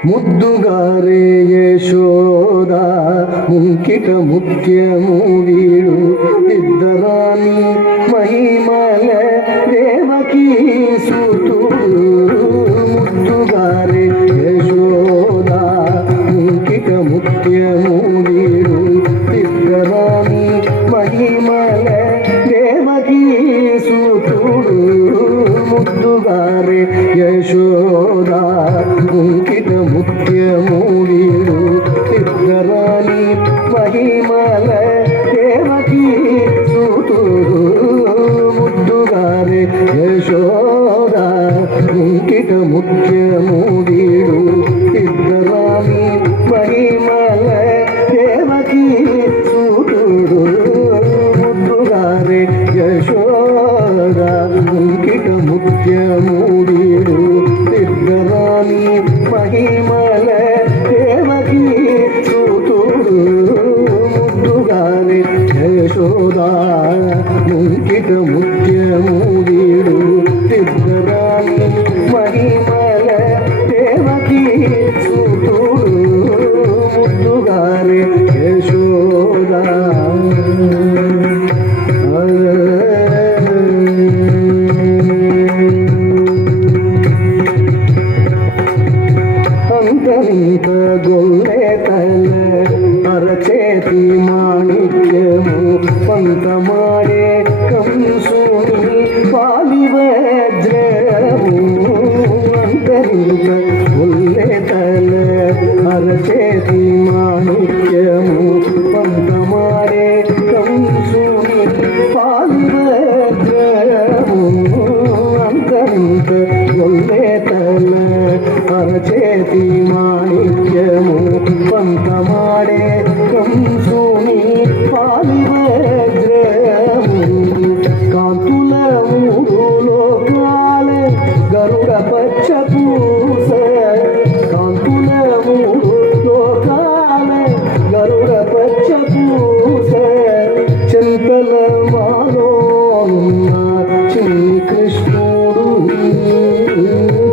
ముద్దుగారే యశోద ముంకిట ముత్యము వీడు ఇద్దరాని మహిమల దేవకీ సూతుడు ముద్దుగారే యశోద ముంకిట ముత్యము వీడు ఇద్దరాని మహిమల దేవకీ సూతుడు ముద్దుగారే యశోద ముంకిట ముత్యము వీడు ఇద్దరాని మహిమల దేవకీ సూతుడు ముద్దుగారే యశోద ముంకిట ముత్యము వీడు ఇద్దరాని మహిమల దేవకీ సూతుడు ముద్దుగారే యశోద ముంకిట ముత్యము వీడు ఇద్దరాని మహిమల దేవకీ సూతుడు ముద్దుగారే యశోద ముంకిట ముత్యము వీడు ఇద్దరాని మహిమల దేవకీ సూతుడు ముద్దుగారే యశోద అంతరింత గొల్లెతల అరచేతి మాణిక్యము పంతమాడే కంసుని పాలివజ్రము అంతరింత గొల్లెతల అరచేతి మాణిక్యము పంతమాడే కంసుని పాలివజ్రము అంతరింత గొల్లెతల అరచేతి మాణిక్యము పంతమాడే కంసుని పాలివజ్రము కాంతుల మూడు లోకాల గరుడ పచ్చ పూస కాంతుల మూడు లోకాల గరుడ పచ్చ పూస చింతల మాలోనున్న చిన్ని కృష్ణుడు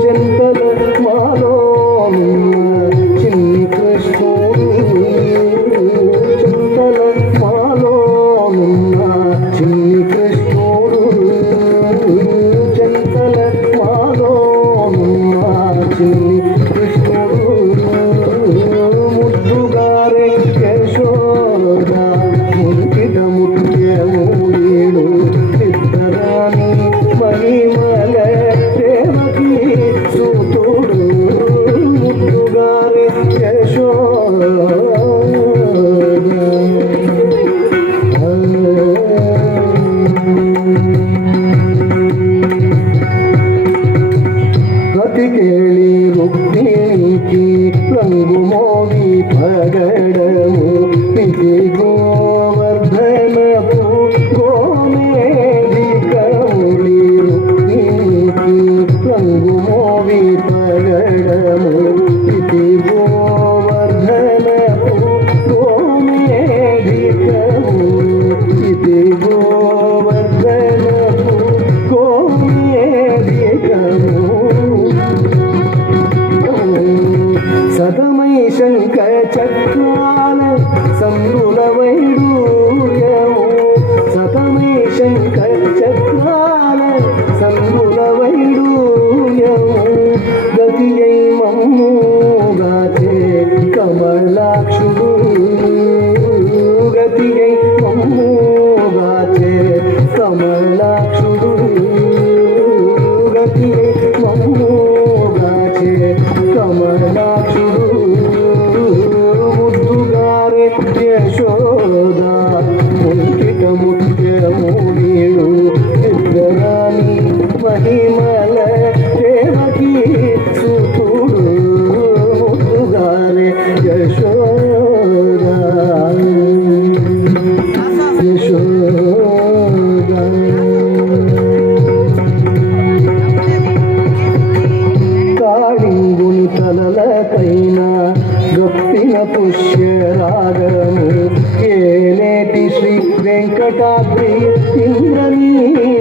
చింతల మాలోనున్న చిన్ని కృష్ణుడు చింతల మాలోనున్న చిన్ని కృష్ణుడు చింతల మాలోనున్న చిన్ని కృష్ణుడు ముద్దుగారే యశోద ముంకిట ముత్యము వీడు ఇద్దరాని మహిమల దేవకీ సూతుడు ముద్దుగారే యశోద గతి కేళి రుక్మిణికి రంగు మోగి పగడము ఇది గోవర్ధనపు గోమేధికములి రుక్మిణికి రంగు మోగి పగడము ఇది గోవర్ధనపు గోమేధికము ఇది గోవర్ధనపు గోమేధికము సతమై శంఖ చక్రాల సంగుల వైడూర్యము సతమై శంఖ చక్రాల సంగుల వైడూర్యము గతి అయి మమ్ముగాచే కమలాక్షుడు గతి అయి మమ్ముగాచే కమలాక్షుడు గతి అయి మమ్ముగాచే కమలాక్షుడు ముద్దుగారే యశోద ముంకిట ముత్యము వీడు ఇద్దరాని మహిమల దేవకీ సూతుడు ముద్దుగారే యశోద యశోద కాళింగుని తలలకైన గప్పిన పుష్యరాగము ఏలేటి శ్రీ వెంకటాద్రి ఇంద్రనీలము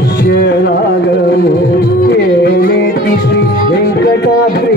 పుష్యరాగము ఏలేటి శ్రీ వెంకటాద్రి